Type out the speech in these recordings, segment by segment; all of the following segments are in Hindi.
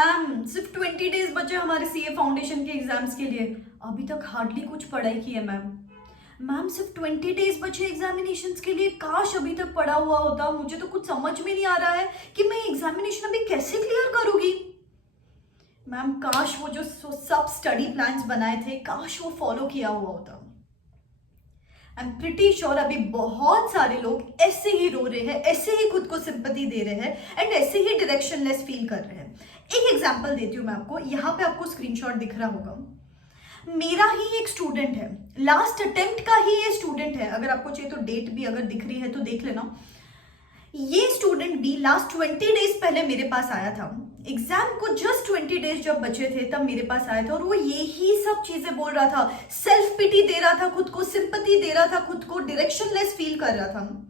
मैम सिर्फ 20 डेज बचे हमारे सीए फाउंडेशन के एग्जाम्स के लिए, अभी तक हार्डली कुछ पढ़ाई की है मैम। मैम सिर्फ 20 डेज बचे एग्जामिनेशंस के लिए, काश अभी तक पढ़ा हुआ होता। मुझे तो कुछ समझ में नहीं आ रहा है कि मैं एग्जामिनेशन अभी कैसे क्लियर करूंगी। मैम काश वो जो सब स्टडी प्लान्स बनाए थे, काश वो फॉलो किया हुआ होता। आई एम प्रिटी श्योर अभी बहुत सारे लोग ऐसे ही रो रहे हैं, ऐसे ही खुद को सिंपैथी दे रहे हैं एंड ऐसे ही डायरेक्शनलेस फील कर रहे हैं। एक एग्जांपल देती हूँ मैं आपको, यहाँ पे आपको स्क्रीनशॉट दिख रहा होगा। मेरा ही एक स्टूडेंट है, लास्ट अटेम्प्ट का ही ये स्टूडेंट है, अगर आपको चाहिए तो डेट भी अगर दिख रही है तो देख लेना। ये स्टूडेंट भी लास्ट 20 डेज पहले मेरे पास आया था, एग्जाम को जस्ट 20 डेज जब बचे थे तब मेरे पास आया था और वो यही सब चीजें बोल रहा था, सेल्फ पिटी दे रहा था खुद को, सिंपैथी दे रहा था खुद को, डायरेक्शनलेस फील कर रहा था।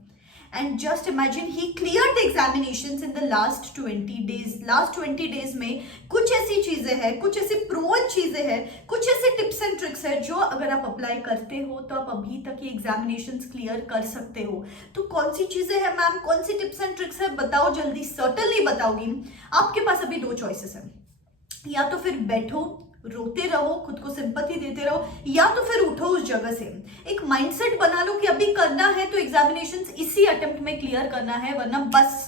And just imagine he clear the examinations in the last 20 days. Last 20 days में कुछ ऐसी चीजें हैं, कुछ ऐसी प्रोवन चीजें हैं, कुछ ऐसे टिप्स एंड ट्रिक्स है जो अगर आप अप्लाई करते हो तो आप अभी तक ये एग्जामिनेशंस क्लियर कर सकते हो। तो कौन सी चीजें हैं मैम, कौन सी टिप्स एंड ट्रिक्स है, बताओ जल्दी। सर्टनली बताओगी। आपके पास अभी दो चॉइसेस है, या तो फिर बैठो रोते रहो, खुद को सिंपैथी देते रहो, या तो फिर उठो उस जगह से। एक माइंडसेट बना लो कि अभी करना है तो एग्जामिनेशंस इसी अटेम्प्ट में क्लियर करना है, वरना बस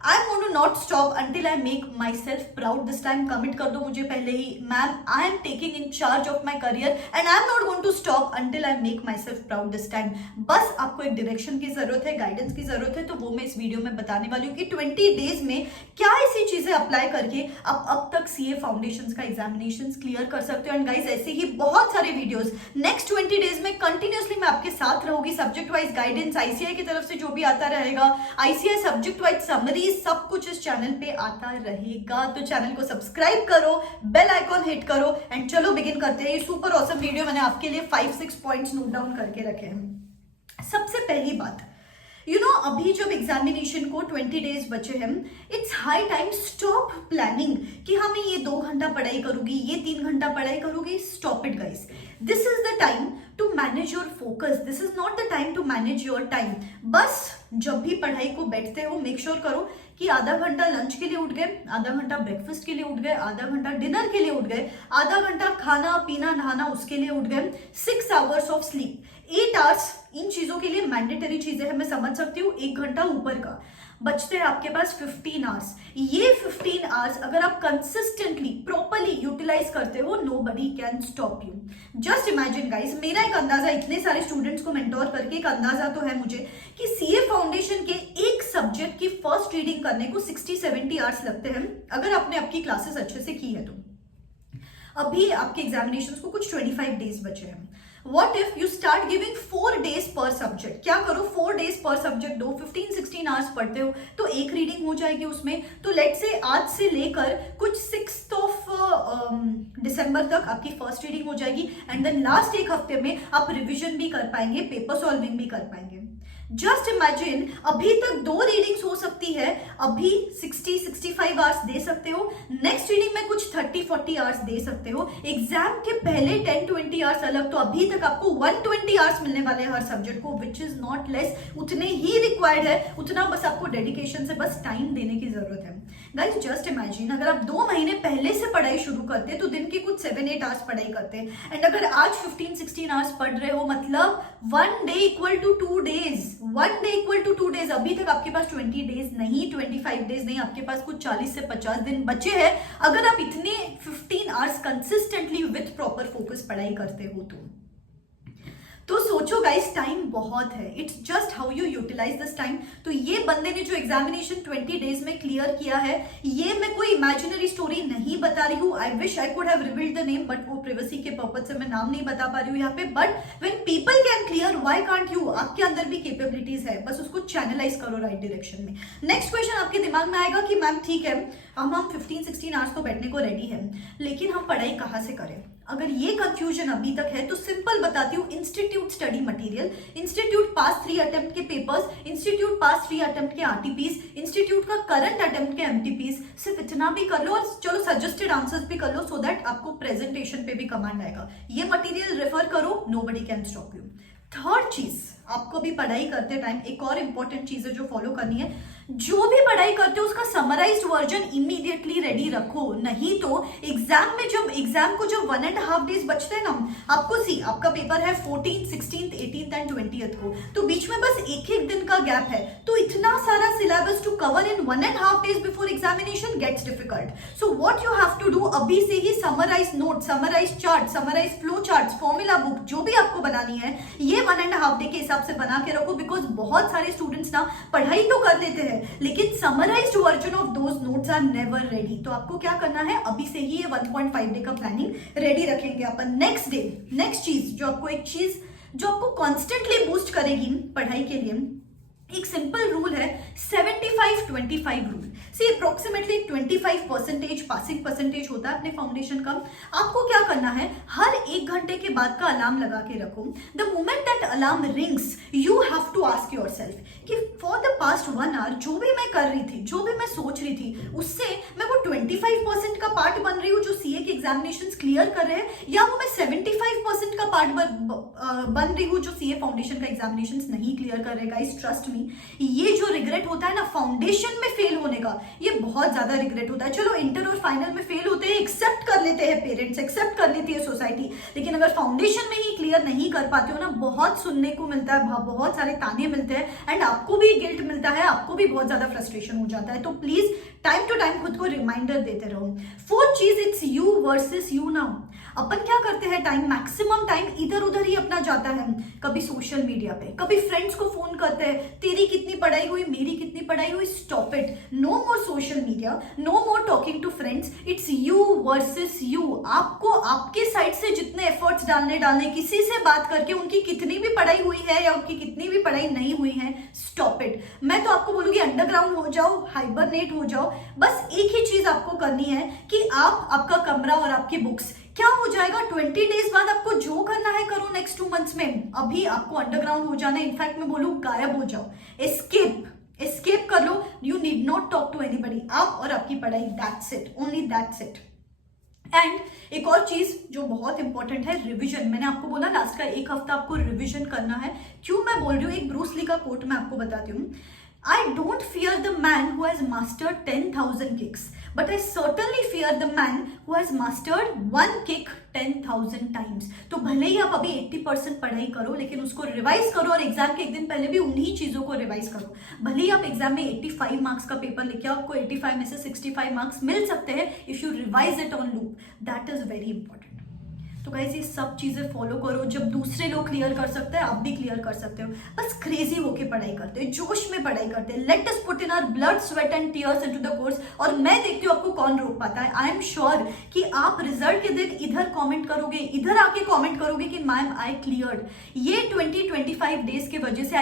I am going to not stop until I make myself proud. This time commit कर दो मुझे पहले ही, ma'am I am taking in charge of my career and I am not going to stop until I make myself proud this time. बस आपको एक डायरेक्शन की जरूरत है, गाइडेंस की जरूरत है, तो वो मैं इस वीडियो में बताने वाली हूँ कि 20 डेज में क्या ऐसी चीजें अप्लाई करके आप अब तक सीए फाउंडेशन का एग्जामिनेशन क्लियर कर सकते हो। एंड गाइज ऐसे ही बहुत सारे वीडियोज नेक्स्ट 20 डेज में कंटिन्यूसली मैं आपके साथ रहूंगी। सब्जेक्ट वाइज गाइडेंस आईसीआई की तरफ से जो भी आता रहेगा, आईसीआई सब्जेक्ट वाइज समरी, सब कुछ इस चैनल पे आता रहेगा। तो चैनल को सब्सक्राइब करो, बेल आइकॉन हिट करो एंड चलो बिगिन करते हैं। ये सुपर ऑसम वीडियो मैंने आपके लिए 5-6 पॉइंट्स नोट डाउन करके रखे हैं। सबसे पहली बात, अभी जब एग्जामिनेशन को 20 डेज बचे हैं, it's high time stop planning कि हाँ मैं ये 2 घंटा पढ़ाई करूंगी, ये 3 घंटा पढ़ाई करूंगी। Stop it guys, this is the time to manage your focus, this is not the time to manage your time. बस जब भी पढ़ाई को बैठते हो मेक श्योर करो कि आधा घंटा लंच के लिए उठ गए, आधा घंटा ब्रेकफास्ट के लिए उठ गए, आधा घंटा डिनर के लिए उठ गए, आधा घंटा खाना पीना नहाना उसके लिए उठ गए, 6 hours of sleep, 8 hours in चीजों के लिए मैंडेटरी चीजें हैं, मैं समझ सकती हूँ। 1 घंटा ऊपर का बचते हैं आपके पास 15 आवर्स। ये 15 आवर्स अगर आप कंसिस्टेंटली प्रॉपरली यूटिलाइज करते हो, nobody can stop you. Just imagine guys, मेरा एक अंदाजा, इतने सारे स्टूडेंट्स को मेंटोर करके एक अंदाजा तो है मुझे कि सीए फाउंडेशन के एक सब्जेक्ट की फर्स्ट रीडिंग करने को 60-70 आवर्स लगते हैं, अगर आपने आपकी क्लासेस अच्छे से की है तो। अभी आपके एग्जामिनेशंस को कुछ 25 डेज बचे हैं। What if you start giving 4 days per subject? क्या करो, 4 days per subject दो, 15-16 आवर्स पढ़ते हो तो एक रीडिंग हो जाएगी उसमें। तो लेट से आज से लेकर कुछ 6th ऑफ दिसंबर तक आपकी फर्स्ट रीडिंग हो जाएगी एंड देन लास्ट एक हफ्ते में आप रिविजन भी कर पाएंगे, पेपर सॉल्विंग भी कर पाएंगे। जस्ट इमेजिन, अभी तक 2 रीडिंग्स हो सकती है, अभी 60-65 आवर्स दे सकते हो, नेक्स्ट रीडिंग में कुछ 30-40 आवर्स दे सकते हो। एग्जाम के पहले 10-20 आवर्स अलग, तो अभी तक आपको 120 आवर्स मिलने वाले हैं हर सब्जेक्ट को, विच इज नॉट लेस, उतने ही रिक्वायर्ड है, उतना बस आपको डेडिकेशन से बस टाइम देने की जरूरत है। गाइस जस्ट इमेजिन, अगर आप 2 महीने पहले से पढ़ाई शुरू करते तो दिन के कुछ 7-8 आवर्स पढ़ाई करते, एंड अगर आज 15-16 आवर्स पढ़ रहे हो, मतलब 1 day equal to 2 days, 1 day equal to 2 days. अभी तक आपके पास 20 डेज नहीं, 25 डेज नहीं, आपके पास कुछ 40 से 50 दिन बचे हैं। अगर आप इतने 15 hours consistently with proper focus पढ़ाई करते हो तो सोचो गाइस, टाइम बहुत है, it's just how you utilise this time. तो ये बंदे ने जो एग्जामिनेशन 20 डेज में क्लियर किया है, ये मैं कोई इमेजिनरी स्टोरी नहीं बता रही हूँ। I wish I could have revealed the name, but वो प्रिवेसी के पर्पज से मैं नाम नहीं बता पा रही हूँ यहाँ पे। But when people can clear, why can't you? आपके अंदर भी कैपेबिलिटीज है, बस उसको चैनलाइज करो राइट डायरेक्शन में। नेक्स्ट क्वेश्चन आपके दिमाग में आएगा कि मैम ठीक है, हम 15-16 आवर्स तो बैठने को रेडी है, लेकिन हम पढ़ाई कहाँ से करें? अगर ये कंफ्यूजन अभी तक है तो सिंपल बताती हूँ, इंस्टीट्यूट स्टडी मटेरियल, इंस्टीट्यूट पास 3 अटेम्प्ट के पेपर्स, इंस्टीट्यूट पास 3 अटेम्प्ट के आरटीपीस, इंस्टीट्यूट का करंट अटेम्प्ट के एमटीपीस, सिर्फ इतना भी कर लो और चलो सजेस्टेड आंसर्स भी कर लो, सो दैट आपको प्रेजेंटेशन पे भी कमांड आएगा। ये मटेरियल रेफर करो, nobody can stop you. Third चीज, आपको भी पढ़ाई करते टाइम एक और इंपॉर्टेंट चीज है जो फॉलो करनी है, जो भी पढ़ाई करते हो उसका समराइज्ड वर्जन इमीडिएटली रेडी रखो, नहीं तो एग्जाम को जब 1.5 डेज बचते हैं ना, आपको आपका पेपर है 14th, 16th, 18th and 20th को, तो बीच में बस एक दिन का गैप है, तो इतना सारा syllabus to cover in 1.5 days before examination gets difficult. So what you have to do, अभी से ही summarize note, summarize chart, summarize flow chart, formula book जो भी आपको बनानी है, ये 1.5 डे के हिसाब से बना के रखो, बिकॉज बहुत सारे स्टूडेंट्स ना पढ़ाई तो कर लेते हैं लेकिन summarised version of those notes are never ready. तो आपको क्या करना है, अभी से ही ये 1.5 डे का प्लानिंग रेडी रखेंगे अपन। नेक्स्ट डे, नेक्स्ट चीज जो आपको, एक चीज जो आपको कॉन्स्टेंटली बूस्ट करेगी पढ़ाई के लिए, एक सिंपल रूल है 75-25 रूल। सी अप्रोक्सीमेटली 25% पासिंग परसेंटेज होता है अपने फाउंडेशन का। आपको क्या करना है, हर 1 घंटे के बाद का अलार्म लगा के रखो। The moment that alarm rings you have to ask yourself कि फॉर द पास्ट 1 आवर जो भी मैं कर रही थी, जो भी मैं सोच रही थी, उससे मैं वो 25% का पार्ट बन रही हूँ जो सीए के एग्जामिनेशंस क्लियर कर रहे हैं, या वो मैं 75% का पार्ट बन रही हूँ जो सीए फाउंडेशन का एग्जामिनेशंस नहीं क्लियर कर रहे। गाइस ट्रस्ट मी, ये जो रिग्रेट होता है ना फाउंडेशन में फेल होने का, ये बहुत ज्यादा रिग्रेट होता है। चलो इंटर और फाइनल में फेल होते हैं, एक्सेप्ट कर लेते हैं पेरेंट्स, एक्सेप्ट कर लेती है सोसाइटी, लेकिन अगर फाउंडेशन में ही क्लियर नहीं कर पाते हो ना, बहुत सुनने को मिलता है, बहुत सारे ताने मिलते हैं एंड आपको भी गिल्ट मिलता है, आपको भी बहुत ज्यादा फ्रस्ट्रेशन हो जाता है। तो प्लीज टाइम टू टाइम खुद को रिमाइंडर देते रहो। 4th चीज, it's you versus you now. अपन क्या करते हैं, टाइम मैक्सिमम टाइम इधर उधर ही अपना जाता है, कभी सोशल मीडिया पे, कभी फ्रेंड्स को फोन करते हैं, तेरी कितनी पढ़ाई हुई, मेरी कितनी पढ़ाई हुई। Stop it, no more social media, no more talking to friends, it's you versus you. आपको आपके साइड से जितने एफर्ट्स डालने, किसी से बात करके उनकी कितनी भी पढ़ाई हुई है या उनकी कितनी भी पढ़ाई नहीं हुई है, स्टॉप इट। मैं तो आपको बोलूंगी अंडरग्राउंड हो जाओ, हाइबरनेट हो जाओ। बस एक ही चीज आपको करनी है कि आपका कमरा और आपकी बुक्स क्या हो जाएगा, 20 डेज बाद आपको जो करना है करो नेक्स्ट 2 मंथ्स में। अभी आपको अंडरग्राउंड हो जाना है, इनफैक्ट मैं बोलूं गायब हो जाओ, एस्केप कर लो। You need not talk to anybody, आप और आपकी पढ़ाई, that's it, only that's it. And एक और चीज जो बहुत इंपॉर्टेंट है, रिवीजन। मैंने आपको बोला लास्ट का 1 हफ्ता आपको रिवीजन करना है। क्यों मैं बोल रही हूँ, एक ब्रूस ली का कोट मैं आपको बताती हूँ, I don't fear the man who has mastered 10,000 kicks, but I certainly fear the man who has mastered 1 kick 10,000 times. तो भले ही आप अभी 80% पढ़ाई करो, लेकिन उसको रिवाइज करो और एग्जाम के 1 दिन पहले भी उन्हीं चीजों को रिवाइज करो। भले ही आप एग्जाम में 85 मार्क्स का पेपर लिखे, आपको 85 में से 65 मार्क्स मिल सकते हैं if you revise it on loop. That is very important. तो गाइस ये सब चीजें फॉलो करो, जब दूसरे लोग क्लियर कर सकते हैं आप भी क्लियर कर सकते हो। बस क्रेजी होके पढ़ाई करते हैं, जोश में पढ़ाई करते हैं, let us put in our blood sweat and tears into the course. और मैं देखती हूँ आपको कौन रोक पाता है। आई एम श्योर कि आप रिजल्ट के दिन इधर कमेंट करोगे, इधर आके कमेंट करोगे कि मैम आई क्लियर्ड। ये 20-25 डेज के वजह से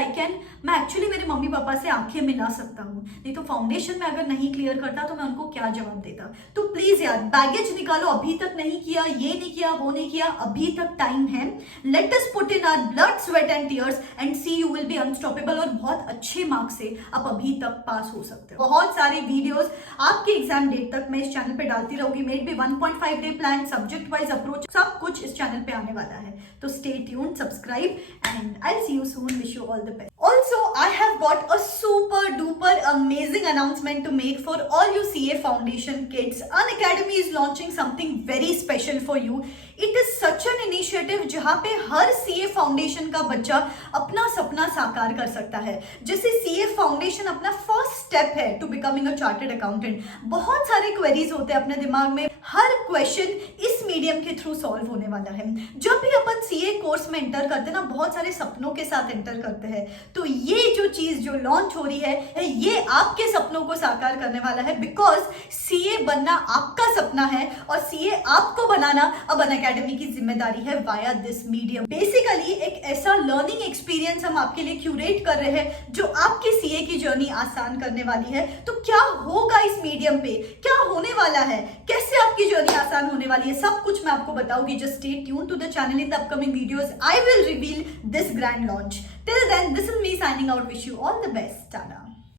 मैं एक्चुअली मेरे मम्मी पापा से आंखें मिला सकता हूँ, नहीं तो फाउंडेशन में अगर नहीं क्लियर करता तो मैं उनको क्या जवाब देता। तो प्लीज यार बैगेज निकालो, अभी तक नहीं किया, ये नहीं किया, वो नहीं किया, अभी तक टाइम है। Let us put in our blood sweat and tears and see you will be unstoppable. और बहुत अच्छे मार्क्स से आप अभी तक पास हो सकते हो। बहुत सारे वीडियोस आपके एग्जाम डेट तक मैं इस चैनल पे डालती रहूंगी। Maybe 1.5 day plan, subject wise approach, सब कुछ इस चैनल पे आने वाला है। तो stay tuned, subscribe and I see you soon. Wish you all the best. Also, I have got a super duper amazing announcement to make for all you CA Foundation kids. Unacademy is launching something very special for you. It is such an initiative जहाँ पे हर CA Foundation का बच्चा अपना सपना साकार कर सकता है। जैसे CA Foundation अपना फर्स्ट स्टेप है to becoming a chartered accountant. बहुत सारे क्वेरीज होते हैं अपने दिमाग में, हर क्वेश्चन इस मीडियम के थ्रू सॉल्व होने वाला है। जब भी अपन CA कोर्स में एंटर करते हैं ना, बहुत सारे सपनों के साथ एंटर करते हैं। तो ये जो चीज जो लॉन्च हो रही है, ये आपके सपनों को साकार करने वाला है। बिकॉज CA बनना आपका सपना है और CA आपको बनाना अब अनअकैडमी की जिम्मेदारी है वाया दिस मीडियम। बेसिकली एक ऐसा लर्निंग एक्सपीरियंस हम आपके लिए क्यूरेट कर रहे हैं जो आपकी CA की जर्नी आसान करने वाली है। तो क्या होगा इस मीडियम पे, क्या होने वाला है, कैसे आपकी जर्नी आसान होने वाली है, सब कुछ मैं आपको बताऊंगी। Just stay tune to the channel. In the upcoming videos I will reveal this grand launch. Till then, this is me signing out. Wish you all the best. Tada.